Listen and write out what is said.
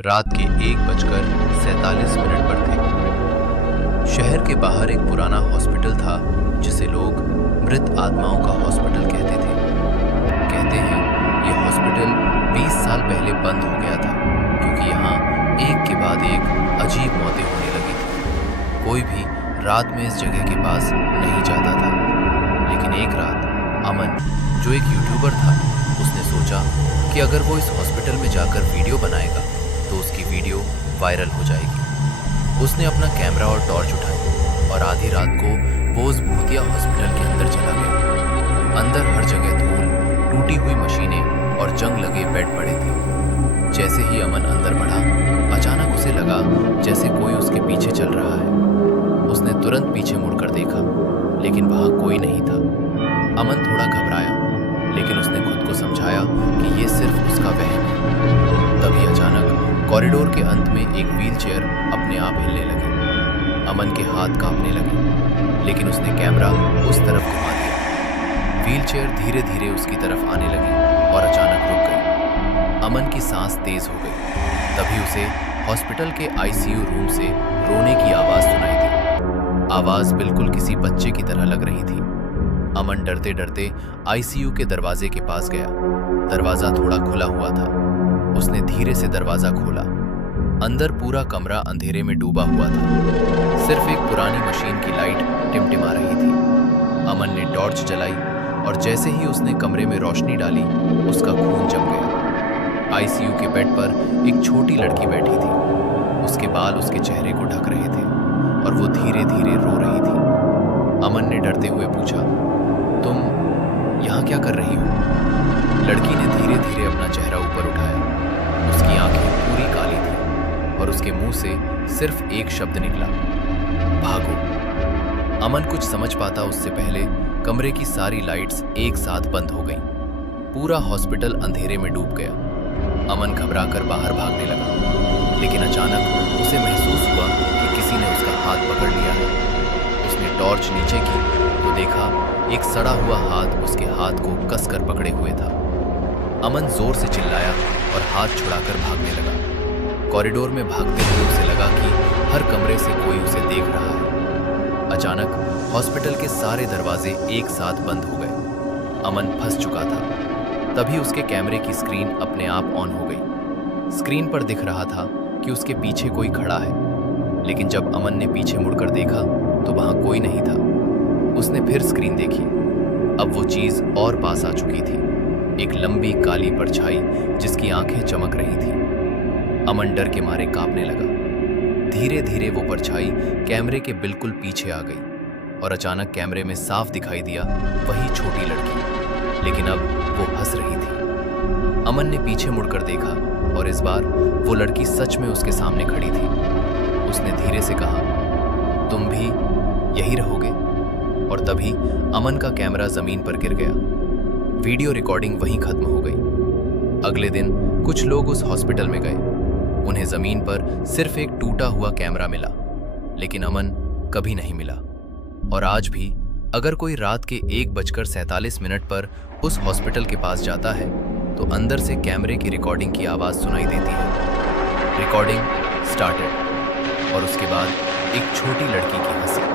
रात के 1:47 पर थे। शहर के बाहर एक पुराना हॉस्पिटल था जिसे लोग मृत आत्माओं का हॉस्पिटल कहते थे। कहते हैं यह हॉस्पिटल 20 साल पहले बंद हो गया था क्योंकि यहाँ एक के बाद एक अजीब मौतें होने लगी थी। कोई भी रात में इस जगह के पास नहीं जाता था। लेकिन एक रात अमन, जो एक यूट्यूबर था, उसने सोचा कि अगर वो इस हॉस्पिटल में जाकर वीडियो बनाएगा तो उसकी वीडियो वायरल हो जाएगी। उसने अपना कैमरा और टॉर्च उठाई और आधी रात को वो उस भूतिया हॉस्पिटल के अंदर चला गया। अंदर हर जगह धूल, टूटी हुई मशीनें और जंग लगे बेड पड़े थे। जैसे ही अमन अंदर बढ़ा, अचानक उसे लगा जैसे कोई उसके पीछे चल रहा है। उसने तुरंत पीछे मुड़कर देखा, लेकिन वहां कोई नहीं था। अमन थोड़ा घबराया, लेकिन उसने खुद को समझाया कि ये सिर्फ उसका वहम है। तभी अचानक कॉरिडोर के अंत में एक व्हीलचेयर अपने आप हिलने लगी। अमन के हाथ कांपने लगे, लेकिन उसने कैमरा उस तरफ घुमा दिया। व्हीलचेयर धीरे धीरे उसकी तरफ आने लगी और अचानक रुक गई। अमन की सांस तेज हो गई। तभी उसे हॉस्पिटल के आईसीयू रूम से रोने की आवाज सुनाई दी। आवाज बिल्कुल किसी बच्चे की तरह लग रही थी। अमन डरते डरते आईसीयू के दरवाजे के पास गया। दरवाजा थोड़ा खुला हुआ था। उसने धीरे से दरवाजा खोला। अंदर पूरा कमरा अंधेरे में डूबा हुआ था। सिर्फ एक पुरानी मशीन की लाइट टिमटिमा रही थी। अमन ने टॉर्च जलाई और जैसे ही उसने कमरे में रोशनी डाली, उसका खून जम गया। आईसीयू के बेड पर एक छोटी लड़की बैठी थी। उसके बाल उसके चेहरे को ढक रहे थे और वो धीरे धीरे रो रही थी। अमन ने डरते हुए पूछा, तुम यहाँ क्या कर रही हो? लड़की ने धीरे धीरे अपना चेहरा ऊपर उठाया। उसकी आंखें पूरी काली थी और उसके मुंह से सिर्फ एक शब्द निकला, भागो। अमन कुछ समझ पाता उससे पहले कमरे की सारी लाइट्स एक साथ बंद हो गईं। पूरा हॉस्पिटल अंधेरे में डूब गया। अमन घबराकर बाहर भागने लगा, लेकिन अचानक उसे महसूस हुआ कि किसी ने उसका हाथ पकड़ लिया है। उसने टॉर्च नीचे की तो देखा एक सड़ा हुआ हाथ उसके हाथ को कसकर पकड़े हुए था। अमन जोर से चिल्लाया और हाथ छुड़ाकर भागने लगा। कॉरिडोर में भागते हुए उसे लगा कि हर कमरे से कोई उसे देख रहा है। अचानक हॉस्पिटल के सारे दरवाजे एक साथ बंद हो गए। अमन फंस चुका था। तभी उसके कैमरे की स्क्रीन अपने आप ऑन हो गई। स्क्रीन पर दिख रहा था कि उसके पीछे कोई खड़ा है, लेकिन जब अमन ने पीछे मुड़कर देखा तो वहां कोई नहीं था। उसने फिर स्क्रीन देखी। अब वो चीज और पास आ चुकी थी, एक लंबी काली परछाई जिसकी आंखें चमक रही थी। अमन डर के मारे कांपने लगा। धीरे धीरे वो परछाई कैमरे के बिल्कुल पीछे आ गई और अचानक कैमरे में साफ दिखाई दिया वही छोटी लड़की, लेकिन अब वो हंस रही थी। अमन ने पीछे मुड़कर देखा और इस बार वो लड़की सच में उसके सामने खड़ी थी। उसने धीरे से कहा, तुम भी यही रहोगे? और तभी अमन का कैमरा जमीन पर गिर गया। वीडियो रिकॉर्डिंग वहीं खत्म हो गई। अगले दिन कुछ लोग उस हॉस्पिटल में गए। उन्हें जमीन पर सिर्फ एक टूटा हुआ कैमरा मिला, लेकिन अमन कभी नहीं मिला। और आज भी अगर कोई रात के 1:47 पर उस हॉस्पिटल के पास जाता है तो अंदर से कैमरे की रिकॉर्डिंग की आवाज सुनाई देती है। रिकॉर्डिंग स्टार्टेड और उसके बाद एक छोटी लड़की की हंसी।